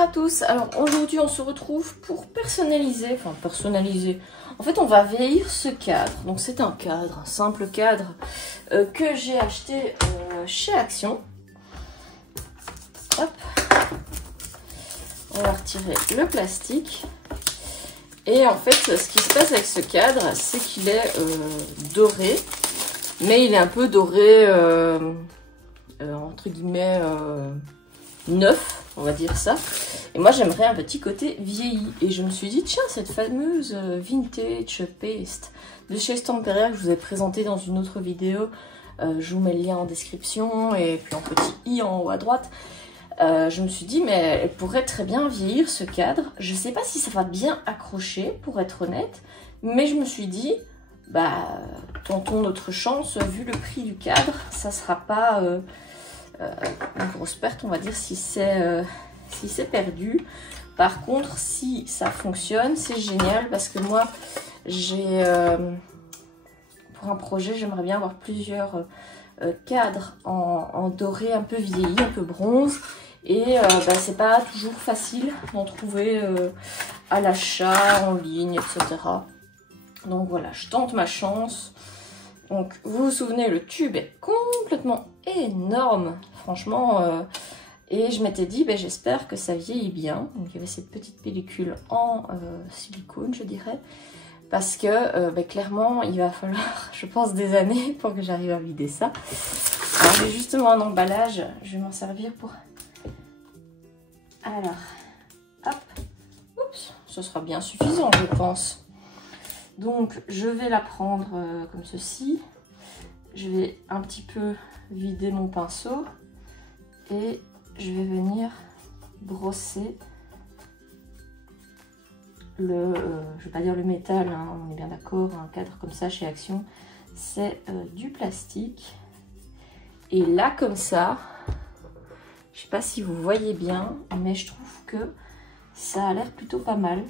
Bonjour à tous, alors aujourd'hui on se retrouve pour personnaliser, en fait on va vieillir ce cadre. Donc c'est un cadre, un simple cadre que j'ai acheté chez Action. Hop, on va retirer le plastique. Et en fait ce qui se passe avec ce cadre, c'est qu'il est doré, mais il est un peu doré entre guillemets neuf, on va dire ça. Et moi j'aimerais un petit côté vieilli. Et je me suis dit, tiens, cette fameuse vintage paste de chez Stamperia que je vous ai présenté dans une autre vidéo, je vous mets le lien en description et puis en petit i en haut à droite. Je me suis dit, mais elle pourrait très bien vieillir ce cadre. Je sais pas si ça va bien accrocher, pour être honnête, mais je me suis dit, bah tentons notre chance, vu le prix du cadre, ça sera pas une grosse perte, on va dire, si c'est perdu. Par contre, si ça fonctionne, c'est génial, parce que moi j'ai pour un projet, j'aimerais bien avoir plusieurs cadres en doré un peu vieilli, un peu bronze, et bah, c'est pas toujours facile d'en trouver à l'achat, en ligne, etc. Donc voilà, je tente ma chance. Donc vous vous souvenez, le tube est complètement énorme, franchement, et je m'étais dit, ben, j'espère que ça vieillit bien. Donc il y avait cette petite pellicule en silicone, je dirais, parce que ben, clairement il va falloir, je pense, des années pour que j'arrive à vider ça. Alors j'ai justement un emballage, je vais m'en servir pour... Alors, hop, oups, ce sera bien suffisant, je pense. Donc je vais la prendre comme ceci. Je vais un petit peu vider mon pinceau et je vais venir brosser le, je vais pas dire le métal, hein, on est bien d'accord, un cadre comme ça chez Action, c'est du plastique. Et là comme ça, je sais pas si vous voyez bien, mais je trouve que ça a l'air plutôt pas mal.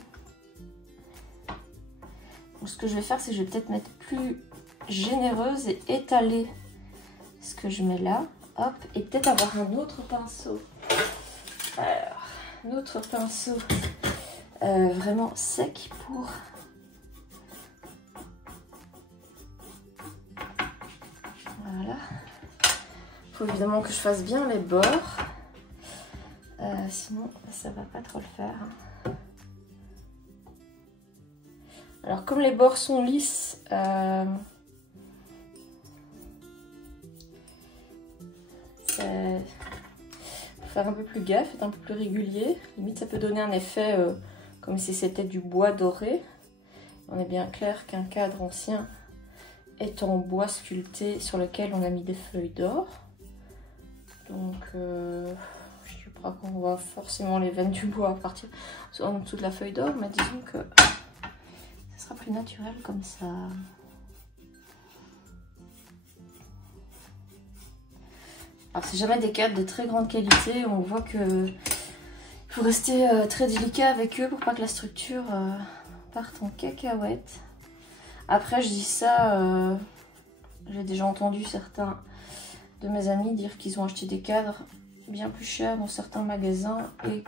Donc, ce que je vais faire, c'est que je vais peut-être mettre plus généreuse et étaler ce que je mets là. Hop, et peut-être avoir un autre pinceau. Alors, un autre pinceau vraiment sec pour... Voilà. Il faut évidemment que je fasse bien les bords. Sinon, ça va pas trop le faire. Alors comme les bords sont lisses, faut faire un peu plus gaffe, être un peu plus régulier. Limite ça peut donner un effet comme si c'était du bois doré. On est bien clair qu'un cadre ancien est en bois sculpté sur lequel on a mis des feuilles d'or. Donc je crois qu'on voit forcément les veines du bois partir en dessous de la feuille d'or, mais disons que ça sera plus naturel comme ça. Alors c'est jamais des cadres de très grande qualité, on voit que il faut rester très délicat avec eux pour pas que la structure parte en cacahuète. Après je dis ça, j'ai déjà entendu certains de mes amis dire qu'ils ont acheté des cadres bien plus chers dans certains magasins et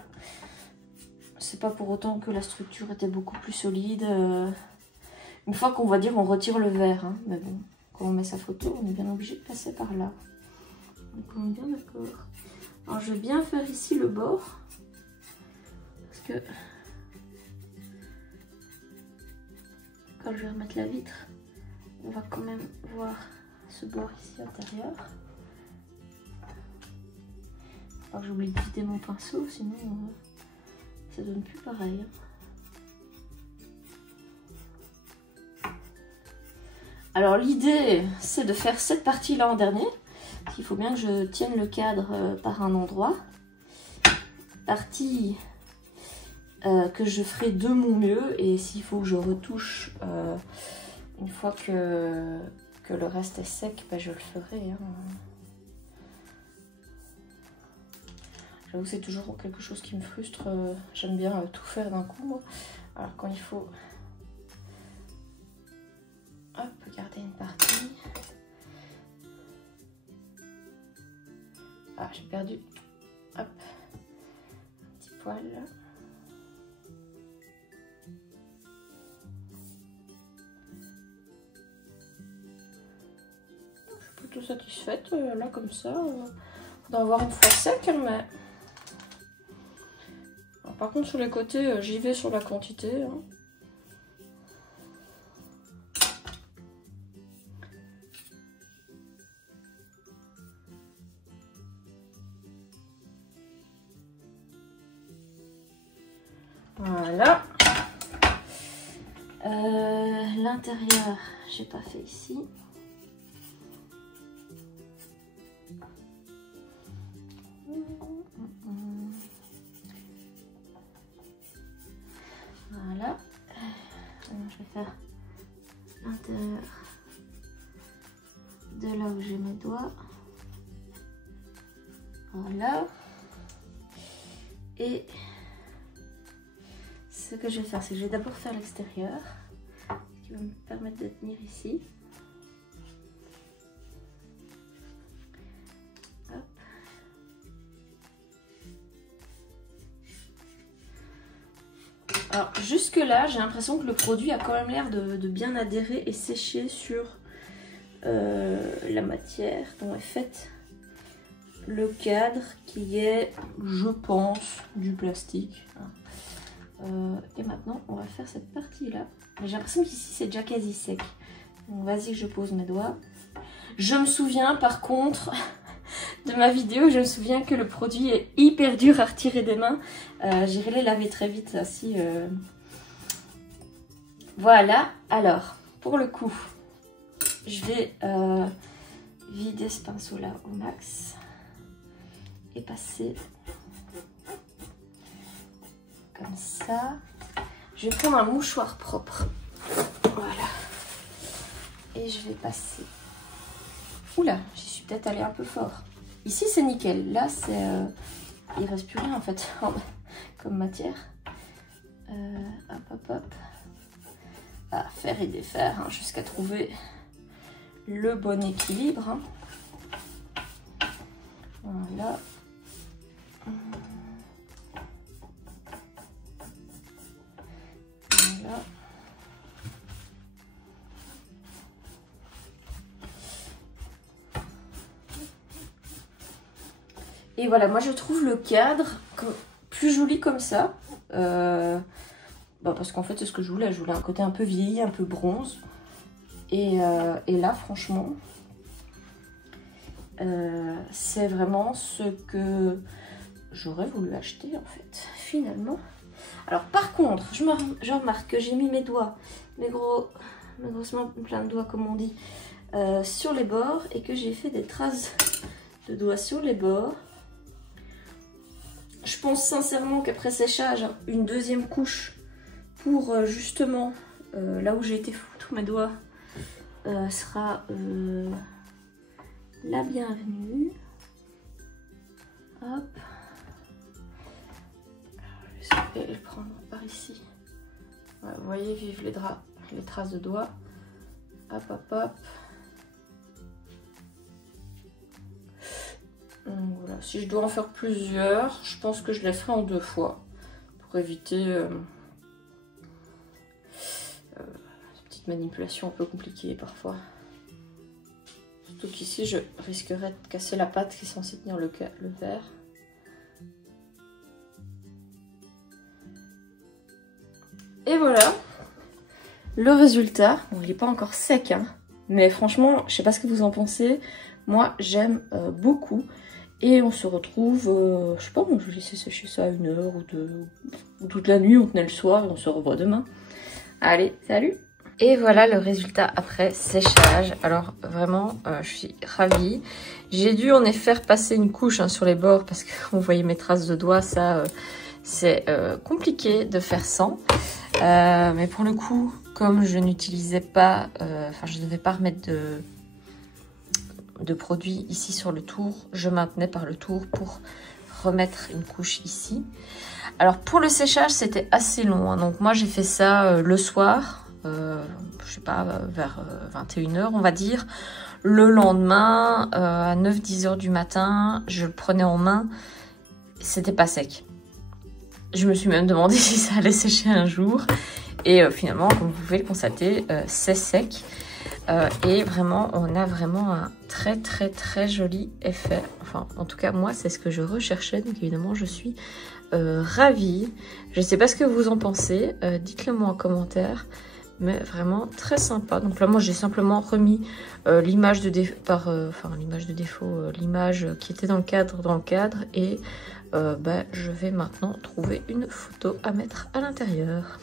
c'est pas pour autant que la structure était beaucoup plus solide. Une fois qu'on va dire on retire le verre, hein, mais bon, quand on met sa photo, on est bien obligé de passer par là. Donc on est bien d'accord. Alors je vais bien faire ici le bord, parce que quand je vais remettre la vitre, on va quand même voir ce bord ici intérieur. Alors j'oublie de vider mon pinceau, sinon ça donne plus pareil. Alors l'idée c'est de faire cette partie là en dernier. Il faut bien que je tienne le cadre par un endroit. Partie que je ferai de mon mieux, et s'il faut que je retouche une fois que le reste est sec, ben je le ferai. Hein. J'avoue que c'est toujours quelque chose qui me frustre. J'aime bien tout faire d'un coup, moi. Alors quand il faut... Hop, garder une partie. Ah, j'ai perdu. Hop. Un petit Voilà. Je suis plutôt satisfaite, là comme ça. Faut avoir une fois sec, hein, mais... Alors, par contre sur les côtés, j'y vais sur la quantité. Hein. Voilà. L'intérieur, j'ai pas fait ici. Voilà. Je vais faire l'intérieur de là où j'ai mes doigts. Voilà. Et ce que je vais faire, c'est que je vais d'abord faire l'extérieur, ce qui va me permettre de tenir ici. Hop. Alors jusque là, j'ai l'impression que le produit a quand même l'air de bien adhérer et sécher sur la matière dont est faite le cadre, qui est, je pense, du plastique. Et maintenant, on va faire cette partie-là. J'ai l'impression qu'ici, c'est déjà quasi sec. Donc, vas-y, je pose mes doigts. Je me souviens, par contre, de ma vidéo, je me souviens que le produit est hyper dur à retirer des mains. J'irai les laver très vite, là, si... Voilà. Alors, pour le coup, je vais vider ce pinceau-là au max. Et passer... comme ça. Je vais prendre un mouchoir propre. Voilà. Et je vais passer. Oula, j'y suis peut-être allée un peu fort. Ici c'est nickel. Là c'est... il reste plus rien en fait comme matière. Hop hop hop. À faire et défaire hein, jusqu'à trouver le bon équilibre. Hein. Voilà. Voilà. Et voilà, moi je trouve le cadre plus joli comme ça. Parce qu'en fait c'est ce que je voulais un côté un peu vieilli, un peu bronze. Et là franchement, c'est vraiment ce que j'aurais voulu acheter en fait, finalement. Alors par contre, je remarque que j'ai mis mes doigts, mes grosses mains plein de doigts comme on dit, sur les bords et que j'ai fait des traces de doigts sur les bords. Je pense sincèrement qu'après séchage, une deuxième couche pour justement là où j'ai été foutre mes doigts sera la bienvenue. Hop. Je vais le prendre par ici. Voilà, vous voyez, vive les traces de doigts. Hop, hop, hop. Donc, voilà. Si je dois en faire plusieurs, je pense que je les ferai en 2 fois. Pour éviter ces petites manipulations un peu compliquées parfois. Surtout qu'ici, je risquerais de casser la pâte qui est censée tenir le verre. Et voilà le résultat. Bon, il n'est pas encore sec, hein, mais franchement, je sais pas ce que vous en pensez. Moi, j'aime beaucoup. Et on se retrouve, je sais pas, je vais laisser sécher ça à 1 heure ou 2, ou toute la nuit, on tenait le soir et on se revoit demain. Allez, salut! Et voilà le résultat après séchage. Alors vraiment, je suis ravie. J'ai dû en effet passer une couche hein, sur les bords parce que vous voyez mes traces de doigts, ça c'est compliqué de faire sans. Mais pour le coup, comme je n'utilisais pas, je ne devais pas remettre de produit ici sur le tour, je maintenais par le tour pour remettre une couche ici. Alors pour le séchage, c'était assez long. Hein. Donc moi j'ai fait ça le soir, je sais pas, vers 21 h on va dire. Le lendemain, à 9-10 h du matin, je le prenais en main. C'était pas sec. Je me suis même demandé si ça allait sécher un jour. Et finalement, comme vous pouvez le constater, c'est sec. Et vraiment, on a vraiment un très joli effet. Enfin, en tout cas, moi, c'est ce que je recherchais. Donc évidemment, je suis ravie. Je ne sais pas ce que vous en pensez. Dites-le moi en commentaire. Mais vraiment très sympa. Donc là, moi, j'ai simplement remis l'image de défaut, l'image qui était dans le cadre. Et je vais maintenant trouver une photo à mettre à l'intérieur.